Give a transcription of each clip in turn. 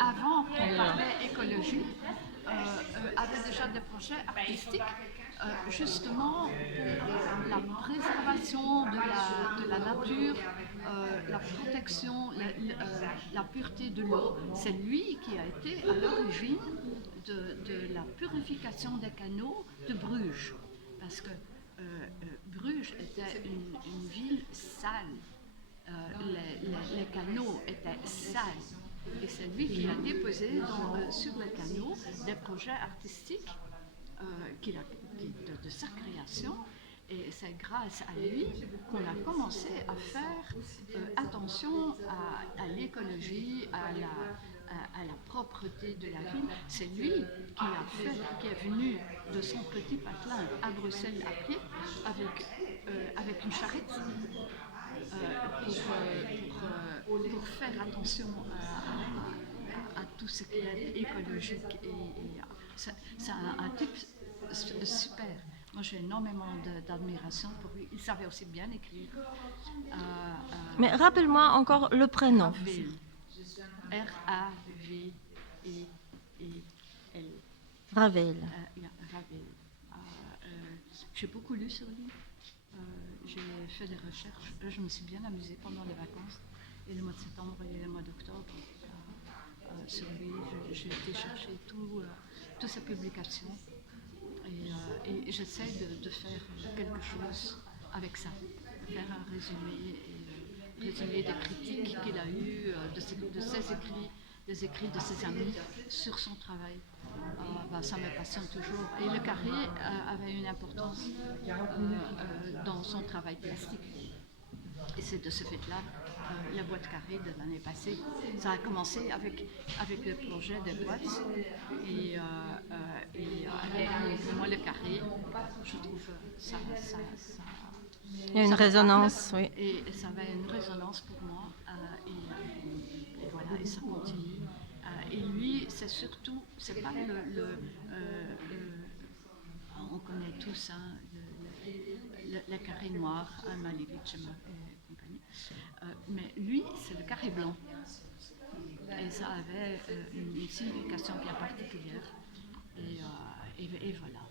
avant qu'on parlait écologie, avait déjà des projets artistiques justement pour la préservation de la nature, la protection, la pureté de l'eau. C'est lui qui a été à l'origine de la purification des canaux de Bruges. Parce que Bruges était une ville sale. Les canaux étaient sales. Et c'est lui qui a déposé sur les canaux des projets artistiques de sa création. Et c'est grâce à lui qu'on a commencé à faire attention à l'écologie, à la propreté de la ville. C'est lui qui est venu de son petit patelin à Bruxelles à pied avec une charrette pour faire attention à tout ce qui est écologique. C'est un type super. Moi, j'ai énormément d'admiration pour lui. Il savait aussi bien écrire. Mais rappelle-moi encore le prénom. Ravel. R-A-V-E-L. Ravel. Ravel. J'ai beaucoup lu sur lui. J'ai fait des recherches. Je me suis bien amusée pendant les vacances. Et le mois de septembre et le mois d'octobre, sur lui, j'ai été chercher toutes ses publications. Et j'essaie de faire quelque chose avec ça. De faire un résumé des critiques qu'il a eues, de ses écrits, des écrits de ses amis sur son travail. Ça me passionne toujours. Et le carré avait une importance dans son travail plastique. Et c'est de ce fait-là, la boîte carrée de l'année passée, ça a commencé avec le projet des boîtes. Et pour moi, le carré, je trouve ça il y a une résonance, parle, oui. Et ça avait une résonance pour moi. Et voilà, et ça continue. Et lui, c'est surtout, c'est pas on connaît tous le carré noir, Malevich et compagnie. Mais lui, c'est le carré blanc. Et ça avait une signification bien particulière. Et voilà.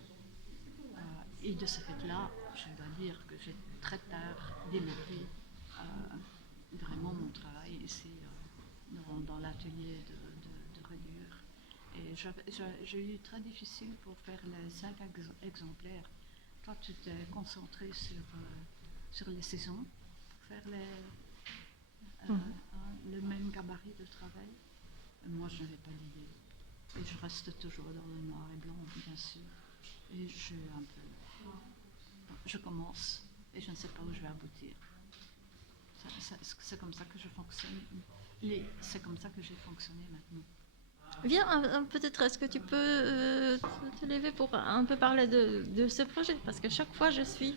Et de ce fait-là, je dois dire que j'ai très tard démarré vraiment mon travail ici dans l'atelier de reliure. Et j'ai eu très difficile pour faire les 5 exemplaires. Toi, tu t'es concentré sur les saisons pour faire le même gabarit de travail. Moi, je n'avais pas d'idée. Et je reste toujours dans le noir et blanc, bien sûr. Et je commence et je ne sais pas où je vais aboutir. C'est comme ça que je fonctionne. C'est comme ça que j'ai fonctionné maintenant. Viens, peut-être est-ce que tu peux te lever pour un peu parler de ce projet? Parce que chaque fois, je suis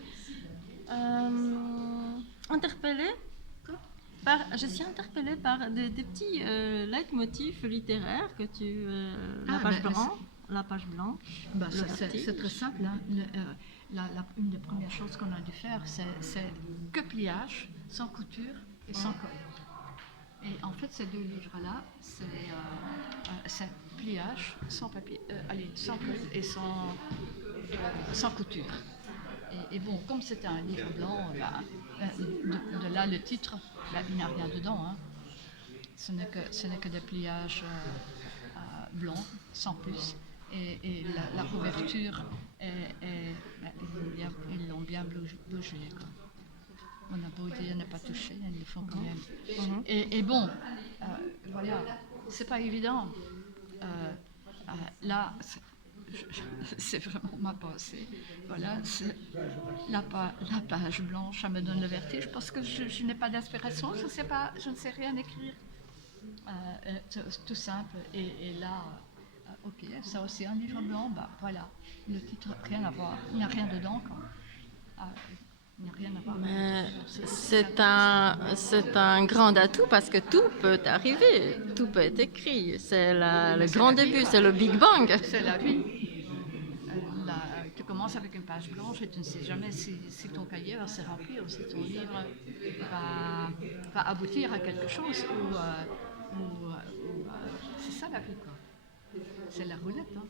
interpellée je suis interpellée par des petits leitmotifs littéraires que tu... la page blanche. C'est très simple. Hein. Une des premières choses qu'on a dû faire, c'est que pliage, sans couture et sans colle. Et en fait, ces 2 livres-là, c'est pliage, sans papier, sans colle et sans couture. Et bon, comme c'était un livre blanc, de là le titre, il n'y a rien dedans. Hein. Ce n'est que des pliages blancs, sans plus. Et la couverture, ils l'ont bien bougé. On a beau dire ne pas toucher, ils le font quand même. Et bon, voilà, c'est pas évident. Là, c'est vraiment ma pensée. Voilà, la page blanche, ça me donne le vertige parce que je n'ai pas d'inspiration, je ne sais rien écrire. Tout simple. Et là, ok, ça aussi un livre blanc, voilà, le titre, rien à voir, il n'y a rien dedans. Il n'y a rien à voir. Mais c'est un grand atout parce que tout peut arriver, tout peut être écrit. C'est le grand début, c'est le Big Bang. C'est la vie. Tu commences avec une page blanche et tu ne sais jamais si ton cahier va se remplir ou si ton livre va aboutir à quelque chose ou ça la vie, quoi. C'est la roulette, hein.